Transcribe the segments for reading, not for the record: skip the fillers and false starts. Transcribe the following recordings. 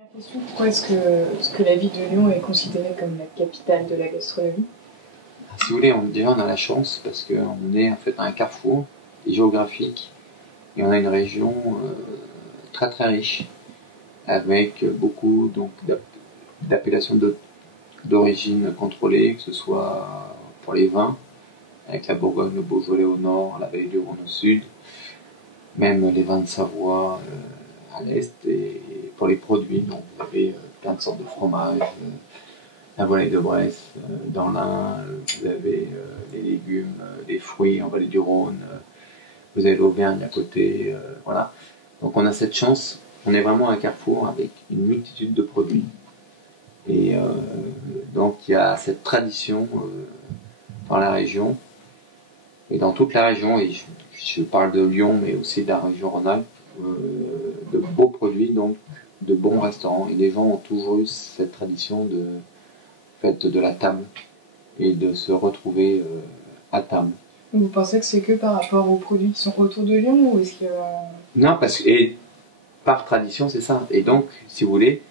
Question, pourquoi est-ce que la ville de Lyon est considérée comme la capitale de la gastronomie? Si vous voulez, déjà on a la chance parce qu'on est en fait à un carrefour géographique et on a une région très très riche avec beaucoup donc d'appellations d'origine contrôlée, que ce soit pour les vins, avec la Bourgogne, le Beaujolais au nord, la vallée du Rhône au sud, même les vins de Savoie à l'est, et pour les produits, donc vous avez plein de sortes de fromages, la volaille de Bresse dans l'Ain, vous avez les légumes, les fruits en vallée du Rhône, vous avez l'Auvergne à côté, voilà. Donc on a cette chance, on est vraiment un carrefour avec une multitude de produits. Et donc il y a cette tradition dans la région, et dans toute la région, et je parle de Lyon, mais aussi de la région Rhône-Alpes, de beaux produits, donc de bons restaurants. Et les gens ont toujours eu cette tradition de la table et de se retrouver à table. Vous pensez que c'est que par rapport aux produits qui sont autour de Lyon, ou est-ce qu'il y a... Non, parce que par tradition, c'est ça. Et donc, si vous voulez,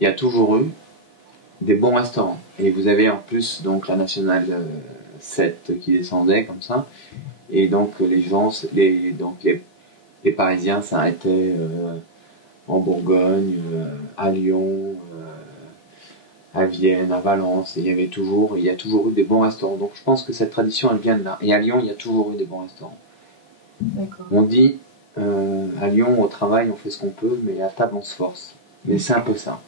il y a toujours eu des bons restaurants. Et vous avez en plus donc la nationale 7 qui descendait comme ça. Et donc les gens, les Parisiens s'arrêtaient en Bourgogne, à Lyon, à Vienne, à Valence. Et il y a toujours eu des bons restaurants. Donc je pense que cette tradition, elle vient de là. Et à Lyon, il y a toujours eu des bons restaurants. D'accord. On dit à Lyon, au travail, on fait ce qu'on peut, mais à table, on se force. Mais c'est un peu ça.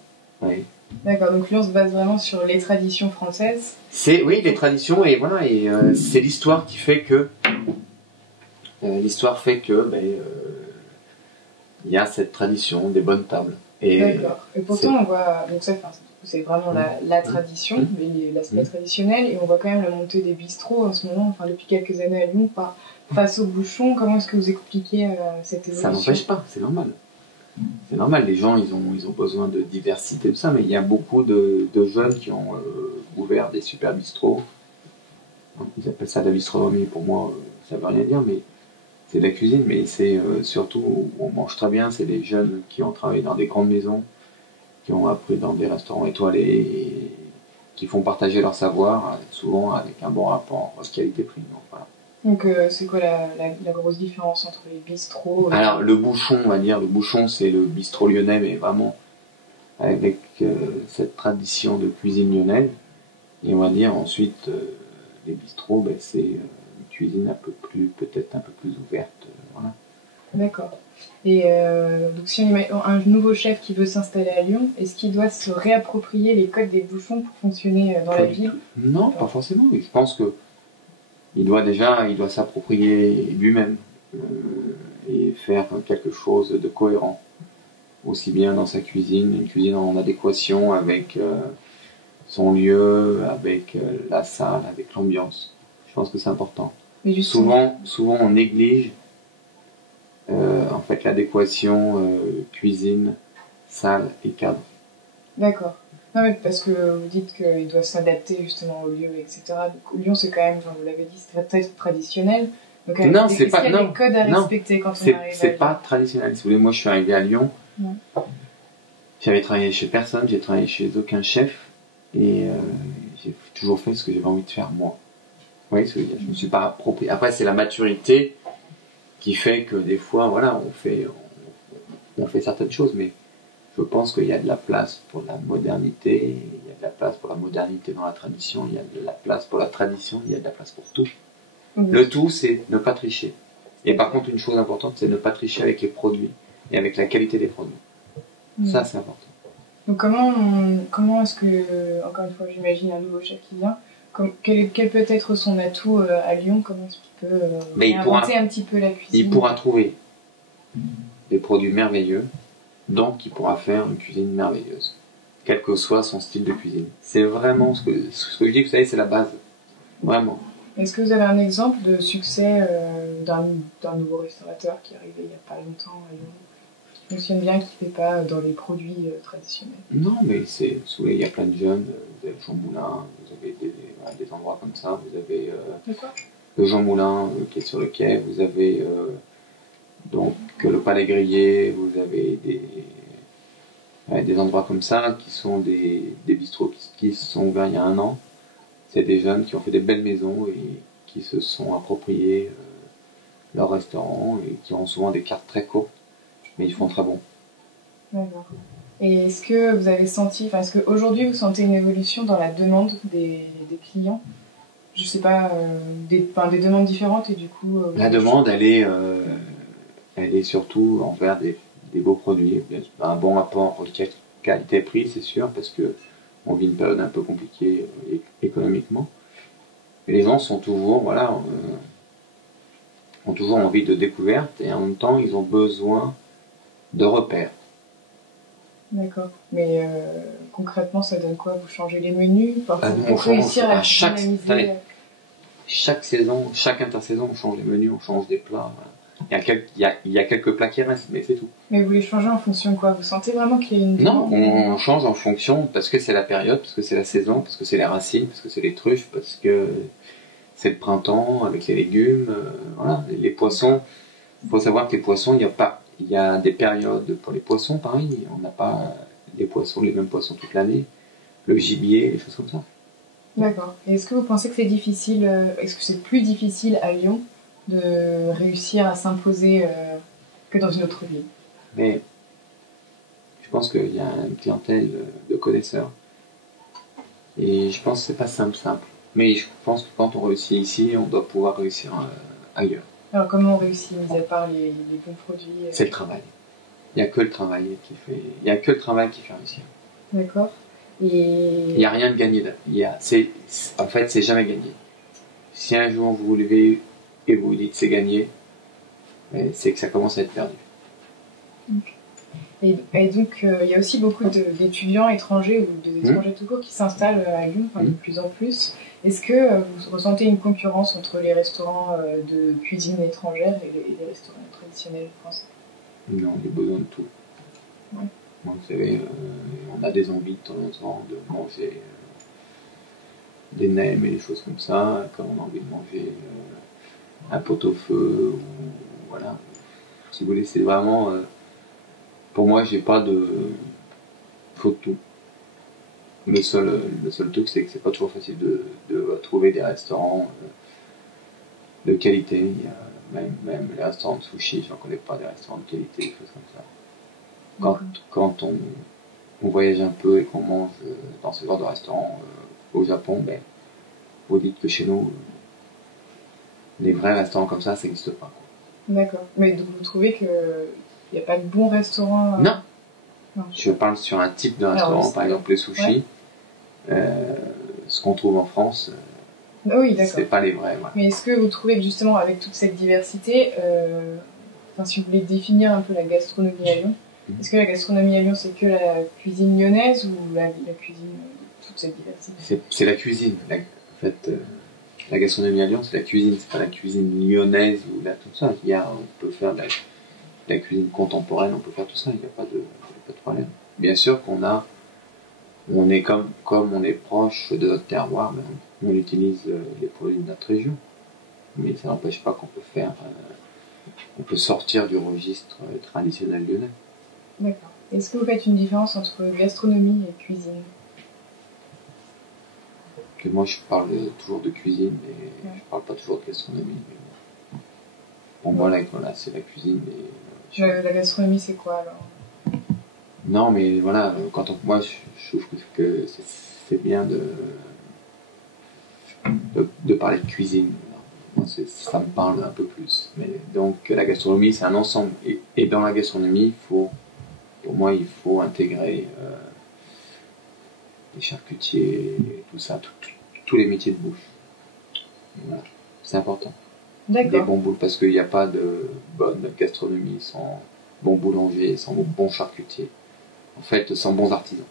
Oui. D'accord, donc Lyon se base vraiment sur les traditions françaises. Oui, les traditions, et voilà, et c'est l'histoire qui fait que il y a cette tradition des bonnes tables. D'accord. Et pourtant on voit, donc ça, c'est vraiment la tradition, l'aspect traditionnel, et on voit quand même la montée des bistrots en ce moment, enfin depuis quelques années à Lyon, face aux bouchons. Comment est-ce que vous expliquez cette évolution? Ça n'empêche pas, c'est normal. C'est normal, les gens ils ont besoin de diversité, tout ça, mais il y a beaucoup de jeunes qui ont ouvert des super bistrots. Ils appellent ça de la bistronomie, pour moi ça veut rien dire, mais c'est de la cuisine, mais c'est surtout où on mange très bien, c'est des jeunes qui ont travaillé dans des grandes maisons, qui ont appris dans des restaurants étoilés, et qui font partager leur savoir, souvent avec un bon rapport qualité-prix. Donc, voilà. Donc c'est quoi la grosse différence entre les bistrots? Alors le bouchon, on va dire, le bouchon c'est le bistrot lyonnais, mais vraiment avec cette tradition de cuisine lyonnaise. Et on va dire ensuite les bistrots, c'est une cuisine peut-être un peu plus ouverte. Voilà. D'accord. Et donc si on imagine un nouveau chef qui veut s'installer à Lyon, est-ce qu'il doit se réapproprier les codes des bouchons pour fonctionner dans la ville? Non, pas forcément. Je pense que il doit s'approprier lui-même et faire quelque chose de cohérent, aussi bien dans sa cuisine, une cuisine en adéquation avec son lieu, avec la salle, avec l'ambiance. Je pense que c'est important. Mais souvent on néglige en fait l'adéquation cuisine, salle et cadre. D'accord. Non, mais parce que vous dites qu'il doit s'adapter justement au lieu, etc. Donc, Lyon, c'est quand même, vous l'avez dit, c'est très traditionnel. Donc, non, c'est pas. Il y a des codes à respecter quand on arrive. C'est pas traditionnel. Si vous voulez, moi, je suis arrivé à Lyon. Ouais. J'avais travaillé chez personne, j'ai travaillé chez aucun chef, et j'ai toujours fait ce que j'avais envie de faire moi. Vous voyez ce que je veux dire? Je me suis pas approprié. Après, c'est la maturité qui fait que des fois, voilà, on fait certaines choses, mais je pense qu'il y a de la place pour la modernité, il y a de la place pour la modernité dans la tradition, il y a de la place pour la tradition, il y a de la place pour tout. Le tout, c'est ne pas tricher. Et par contre, une chose importante, c'est ne pas tricher avec les produits et avec la qualité des produits. Ça, c'est important. Donc comment est-ce que, encore une fois, j'imagine un nouveau chef qui vient, quel peut être son atout à Lyon? Comment est-ce qu'il peut réinventer un petit peu la cuisine? Il pourra trouver des produits merveilleux, donc il pourra faire une cuisine merveilleuse, quel que soit son style de cuisine. C'est vraiment ce que je dis, vous savez, c'est la base. Vraiment. Est-ce que vous avez un exemple de succès d'un nouveau restaurateur qui est arrivé il n'y a pas longtemps à Lyon, qui fonctionne bien, qui ne fait pas dans les produits traditionnels? Non, mais il y a plein de jeunes. Vous avez Jean Moulin, vous avez des endroits comme ça. Vous avez le Jean Moulin qui est sur le quai. Vous avez donc le Palais Grillé. Vous avez Des endroits comme ça, qui sont des bistrots qui se sont ouverts il y a 1 an. C'est des jeunes qui ont fait des belles maisons et qui se sont appropriés leur restaurant et qui ont souvent des cartes très courtes, mais ils font très bon. D'accord. Et est-ce que vous avez senti, est-ce qu'aujourd'hui vous sentez une évolution dans la demande des clients? Je sais pas, des demandes différentes et du coup... La demande, elle est surtout envers des beaux produits. Un bon rapport qualité-prix, c'est sûr, parce que on vit une période un peu compliquée économiquement. Et les gens sont toujours, ont toujours envie de découverte et en même temps, ils ont besoin de repères. D'accord. Mais concrètement, ça donne quoi? Vous changez les menus pour réussir à dynamiser... Chaque saison, chaque intersaison, on change les menus, on change des plats. Voilà. Il y a quelques plats qui restent, mais c'est tout. Mais vous les changez en fonction de quoi? Vous sentez vraiment qu'il y a une... Non, on change en fonction, parce que c'est la période, parce que c'est la saison, parce que c'est les racines, parce que c'est les truffes, parce que c'est le printemps avec les légumes, voilà. Les poissons, il faut savoir que les poissons, il y a des périodes pour les poissons, pareil, on n'a pas les mêmes poissons toute l'année, le gibier, des choses comme ça. D'accord. Et est-ce que vous pensez que c'est difficile, est-ce que c'est plus difficile à Lyon de réussir à s'imposer que dans une autre ville? Mais je pense qu'il y a une clientèle de connaisseurs. Et je pense que c'est pas simple. Mais je pense que quand on réussit ici, on doit pouvoir réussir ailleurs. Alors comment on réussit, mis à part les bons produits C'est le travail. Il n'y a que le travail qui fait réussir. D'accord. Et... Il n'y a rien de gagné. En fait, c'est jamais gagné. Si un jour vous vous levez et vous dites c'est gagné, c'est que ça commence à être perdu. Okay. Et donc, il y a aussi beaucoup d'étudiants étrangers ou d'étrangers tout court qui s'installent à Lyon, de plus en plus. Est-ce que vous ressentez une concurrence entre les restaurants de cuisine étrangère et les restaurants traditionnels français? Non, il y a besoin de tout. Ouais. Moi, vous savez, on a des envies de temps en temps de manger des nems et des choses comme ça, quand on a envie de manger un pot-au-feu, ou voilà. Si vous voulez, c'est vraiment... pour moi, j'ai pas de... faut de tout. Le seul truc, c'est que c'est pas toujours facile de trouver des restaurants de qualité. Il y a même les restaurants de sushi, je n'en connais pas des restaurants de qualité, des choses comme ça. Quand on voyage un peu et qu'on mange dans ce genre de restaurant au Japon, vous dites que chez nous, les vrais restaurants comme ça n'existe pas. D'accord. Mais donc vous trouvez qu'il n'y a pas de bons restaurants Non. Je parle sur un type de restaurant, par exemple les sushis. Ce qu'on trouve en France, oui, c'est pas les vrais. Voilà. Mais est-ce que vous trouvez que justement avec toute cette diversité, si vous voulez définir un peu la gastronomie à Lyon, est-ce que la gastronomie à Lyon c'est que la cuisine lyonnaise ou la cuisine de toute cette diversité? C'est la cuisine. En fait, la gastronomie à Lyon c'est la cuisine, c'est pas la cuisine lyonnaise ou là tout ça. On peut faire de la cuisine contemporaine, on peut faire tout ça, il n'y a pas de problème. Bien sûr on est comme on est proche de notre terroir, on utilise les produits de notre région. Mais ça n'empêche pas qu'on peut on peut sortir du registre traditionnel lyonnais. D'accord. Est-ce que vous faites une différence entre gastronomie et cuisine? Moi, je parle toujours de cuisine, mais je parle pas toujours de gastronomie. Mais pour moi, c'est la cuisine. La gastronomie, c'est quoi alors? Non, mais voilà, moi, je trouve que c'est bien de parler de cuisine. Moi, ça me parle un peu plus. Mais donc, la gastronomie, c'est un ensemble. Et dans la gastronomie, pour moi, il faut intégrer les charcutiers, tout ça, tous les métiers de bouche. Voilà. C'est important. D'accord. Des bons boules, parce qu'il n'y a pas de bonne gastronomie sans bons boulangers, sans bons charcutiers. En fait, sans bons artisans.